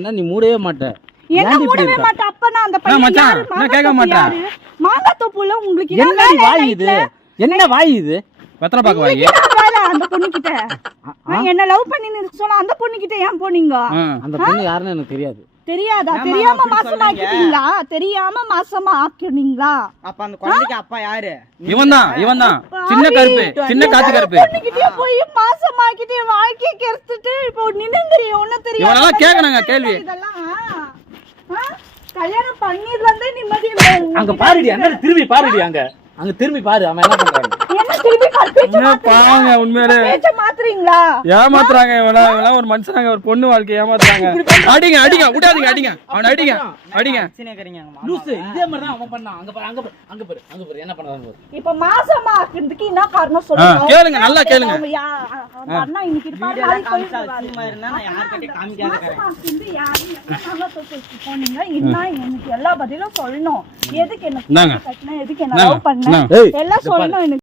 என்ன நீ மூடவே மாட்ட. என்ன மூடவே இருக்க? மாட்டேன் அப்பனா அந்த பையன் மச்சான்? நான் கேட்க மாட்டேன். மாங்காய் தோப்புல உங்களுக்கு என்ன வாய் இது? என்ன வாய் இது? வெத்தலை பாக்க வேலை அந்த பொண்ணுகிட்ட? நான் என்ன லவ் பண்ணி சொன்னா அந்த பொண்ணுகிட்ட ஏன் போனீங்க? அந்த பொண்ணு யாருன்னு எனக்கு தெரியாது. தெரியாதா? தெரியாம மாசமா? ஆக்கிட்டீங்களா தெரியாம மாசமா ஆக்கினீங்களா? அப்ப அந்த குழந்தைக்கு அப்பா யாரு? இவன் தான் இவன் தான் சின்ன கருப்பு சின்ன காத்து கருப்பு. போய் கெடுத்துட்டு இப்போ நின்னுங்கிறிய ஒண்ணு தெரியும் இவனெல்லாம் கேட்கணுங்க கேள்வி. இதெல்லாம்? கல்யாணம் பண்ணிடுறதே நிம்மதி இல்லை அங்க. பாருடி அங்க திரும்பி பாருடி அங்க அங்க திரும்பி பாரு அவன் என்ன பண்றாங்க என்ன திருப்பி பாரு, பேச்ச என்ன மாத்துறீங்களா? பாருங்க உண்மையிலே. மாத்துறீங்களா? ஏமாத்துறாங்க இவனா இவனா ஒரு மனுஷனாங்க ஒரு பொண்ணு வாழ்க்கை ஏமாத்துறாங்க. அடிங்க அடிங்க விடாதீங்க அடிங்க. அவனை அடிங்க அடிங்க. பிரச்சனைக்கிறீங்க எங்க மாமா. லூசு இதே மாதிரி தான் அவன் பண்ணான். அங்க பாரு அங்க பாரு அங்க பாரு அங்க பாரு என்ன பண்றாங்க பாரு. இப்ப மாசமா ஆக்குறதுக்கு என்ன காரணம் சொல்லுங்க? கேளுங்க, நல்லா கேளுங்க. அண்ணா இன்னைக்கு இருப்பாரு, போனீங்க? என்ன எனக்கு எல்லா பதிலும் சொல்லணும். எதுக்கு என்ன. கட்டின எதுக்கு என்ன லவ் பண்ண? எல்லாம் சொல்லணும் எனக்கு.